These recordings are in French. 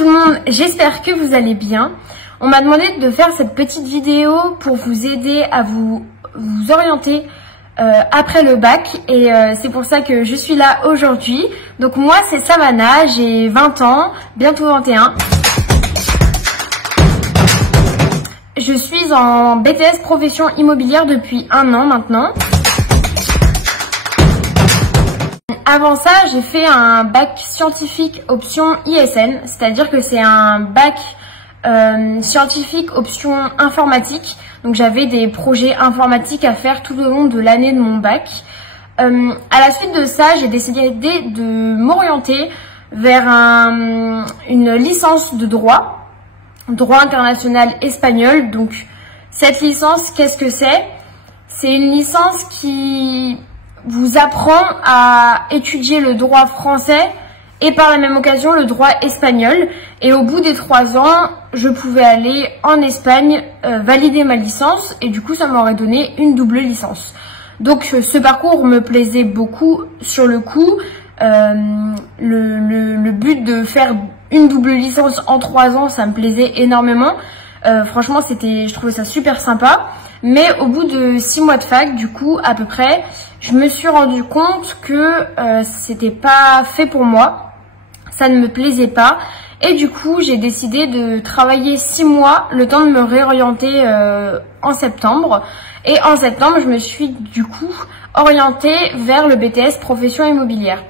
tout le monde, j'espère que vous allez bien. On m'a demandé de faire cette petite vidéo pour vous aider à vous orienter après le bac et c'est pour ça que je suis là aujourd'hui. Donc moi c'est Savannah, j'ai 20 ans, bientôt 21. Je suis en BTS profession immobilière depuis 1 an maintenant. Avant ça, j'ai fait un bac scientifique option ISN, c'est-à-dire que c'est un bac scientifique option informatique. Donc j'avais des projets informatiques à faire tout au long de l'année de mon bac. À la suite de ça, j'ai décidé de m'orienter vers une licence de droit international espagnol. Donc cette licence, qu'est-ce que c'est? C'est une licence qui vous apprend à étudier le droit français et par la même occasion le droit espagnol. Et au bout des 3 ans, je pouvais aller en Espagne valider ma licence et du coup ça m'aurait donné une double licence. Donc ce parcours me plaisait beaucoup sur le coup. Le but de faire une double licence en 3 ans, ça me plaisait énormément. Franchement, je trouvais ça super sympa. Mais au bout de 6 mois de fac, du coup, à peu près, je me suis rendu compte que c'était pas fait pour moi. Ça ne me plaisait pas. Et du coup, j'ai décidé de travailler 6 mois, le temps de me réorienter en septembre. Et en septembre, je me suis du coup orientée vers le BTS profession immobilière.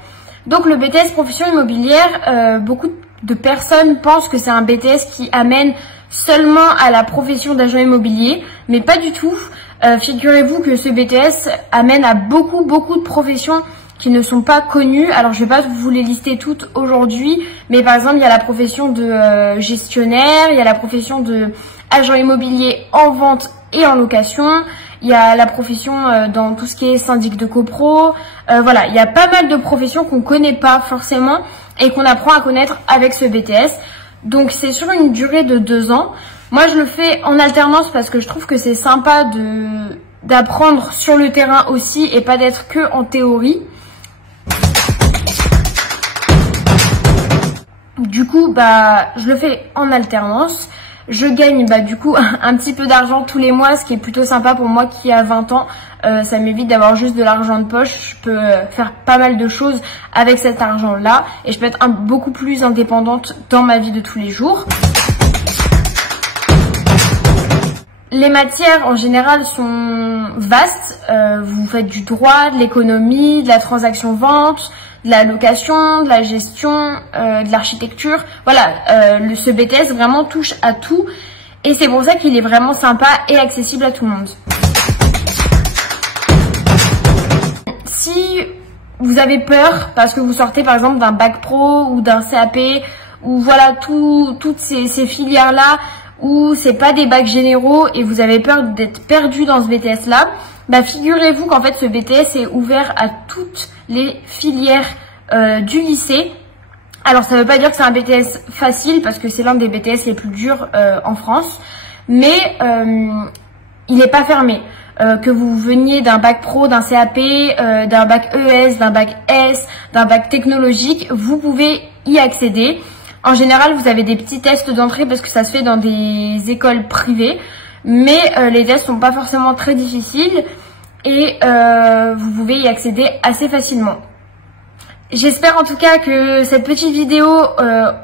Donc le BTS profession immobilière, beaucoup de personnes pensent que c'est un BTS qui amène seulement à la profession d'agent immobilier, mais pas du tout. Figurez-vous que ce BTS amène à beaucoup de professions qui ne sont pas connues. Alors je vais pas vous les lister toutes aujourd'hui, mais par exemple il y a la profession de gestionnaire, il y a la profession de agent immobilier en vente et en location, il y a la profession dans tout ce qui est syndic de copro, voilà, il y a pas mal de professions qu'on connaît pas forcément et qu'on apprend à connaître avec ce BTS. Donc c'est sur une durée de 2 ans. Moi je le fais en alternance parce que je trouve que c'est sympa d'apprendre sur le terrain aussi et pas d'être que en théorie. Du coup je le fais en alternance. Je gagne du coup un petit peu d'argent tous les mois, ce qui est plutôt sympa pour moi qui a 20 ans. Ça m'évite d'avoir juste de l'argent de poche. Je peux faire pas mal de choses avec cet argent-là et je peux être beaucoup plus indépendante dans ma vie de tous les jours. Les matières en général sont vastes. Vous faites du droit, de l'économie, de la transaction-vente, de la location, de la gestion, de l'architecture. Voilà, ce BTS vraiment touche à tout et c'est pour ça qu'il est vraiment sympa et accessible à tout le monde. Si vous avez peur parce que vous sortez par exemple d'un bac pro ou d'un CAP ou voilà toutes ces filières-là où c'est pas des bacs généraux et vous avez peur d'être perdu dans ce BTS-là, figurez-vous qu'en fait ce BTS est ouvert à toutes les filières du lycée. Alors ça veut pas dire que c'est un BTS facile parce que c'est l'un des BTS les plus durs en France, mais il n'est pas fermé. Que vous veniez d'un bac pro, d'un CAP, d'un bac ES, d'un bac S, d'un bac technologique, vous pouvez y accéder. En général, vous avez des petits tests d'entrée parce que ça se fait dans des écoles privées, mais les tests sont pas forcément très difficiles et vous pouvez y accéder assez facilement. J'espère en tout cas que cette petite vidéo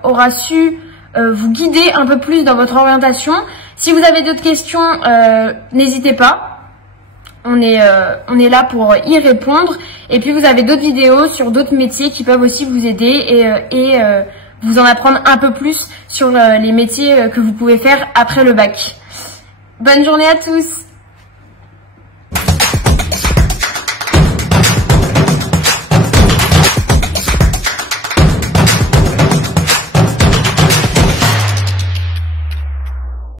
aura su vous guider un peu plus dans votre orientation. Si vous avez d'autres questions, n'hésitez pas. On est là pour y répondre. Et puis vous avez d'autres vidéos sur d'autres métiers qui peuvent aussi vous aider et vous en apprendre un peu plus sur les métiers que vous pouvez faire après le bac. Bonne journée à tous!